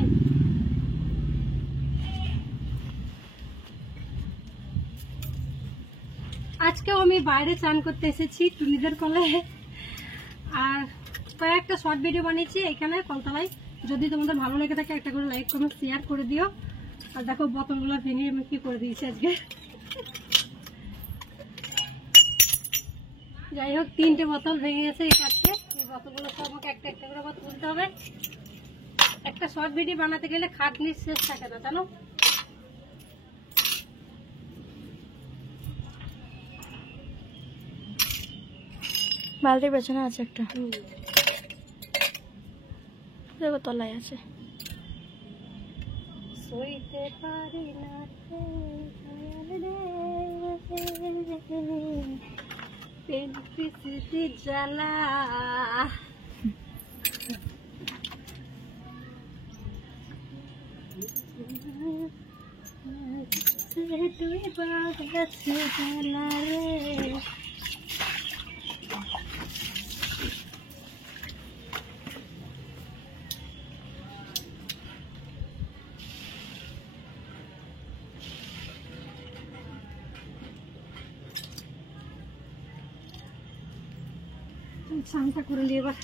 নাই। আজকেও আমি বাইরে চান করতে এসেছি টুনিদের কলে, আর কয়েকটা শর্ট ভিডিও বানিয়েছি এখানে কলতলায়। যদি তোমাদের ভালো লেগে থাকে একটা করে লাইক কমেন্ট শেয়ার করে দিও। আর দেখো বোতলগুলো ভেঙে আমি কি করে দিয়েছি আজকে। যাই হোক 3টে বোতল ভেঙে গেছে এই কাজকে। এই বোতলগুলো সব আমাকে একটা একটা করে আবার তুলতে হবে। একটা শর্ট ভিডিও বানাতে গেলে খাটনির শেষ থাকে না, জানো। বালতির পেছনে আছে একটা, দেখো তলায় আছে। সইতে পারি না স্মৃতি জ্বালা। তুই বাগাছে জ্বালা রে। স্নানটা করে নিয়ে এবার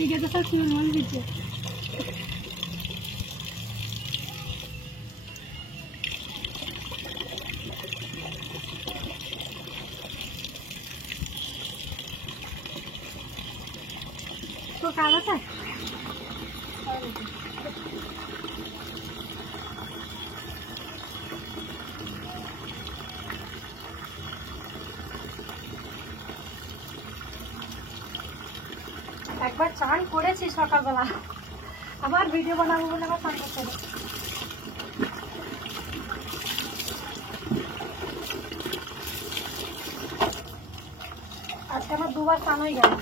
এই গেছে চুল মন দিচ্ছে। তো কাজ আছে একবার চান করেছি সকালবেলা, আবার ভিডিও বানাবো বলে আবার চান করতে হবে। আজকে আমার 2বার চান হয়ে গেল।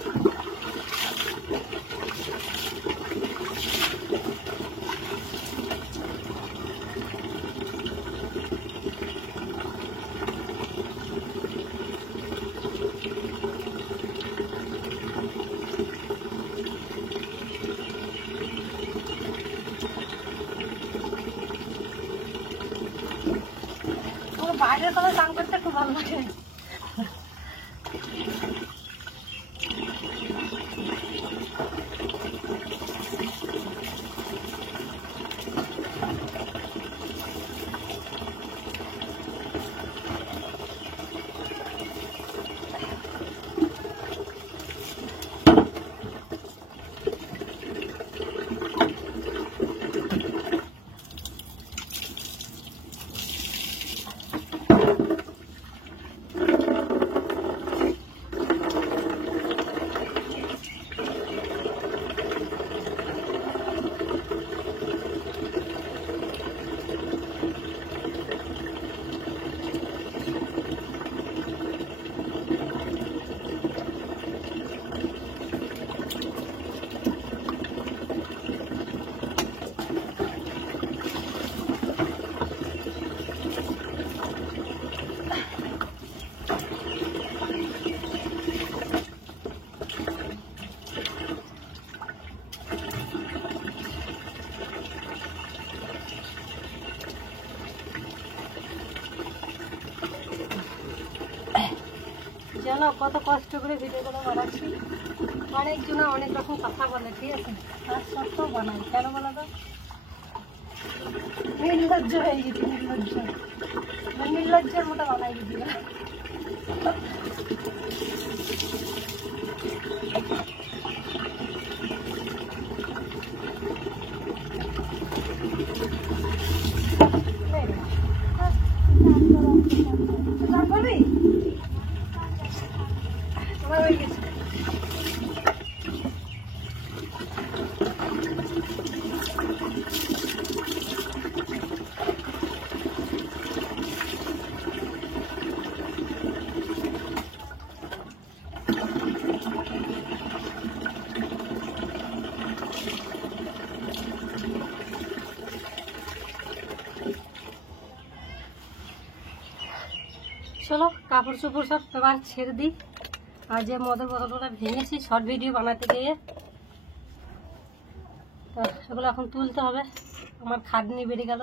বাইরের কথা চান করতে খুব ভালো লাগে। জানো কত কষ্ট করে ভিডিওগুলো বানাচ্ছি। অনেকজন অনেক রকম কথা বলে, ঠিক আছে, তার সত্ত্বেও বানাই। কেন বলো তো? নির্লজ্জ হয়ে গেছি, নির্লজ্জের মতো বানাই গেছি। চলো কাপড় চোপড় সব এবার ছেড়ে দিই। আর যে মদের বোতলটা ভেঙেছি শর্ট ভিডিও বানাতে গিয়ে তো এগুলো এখন তুলতে হবে, আমার খাটনি বেড়ে গেল।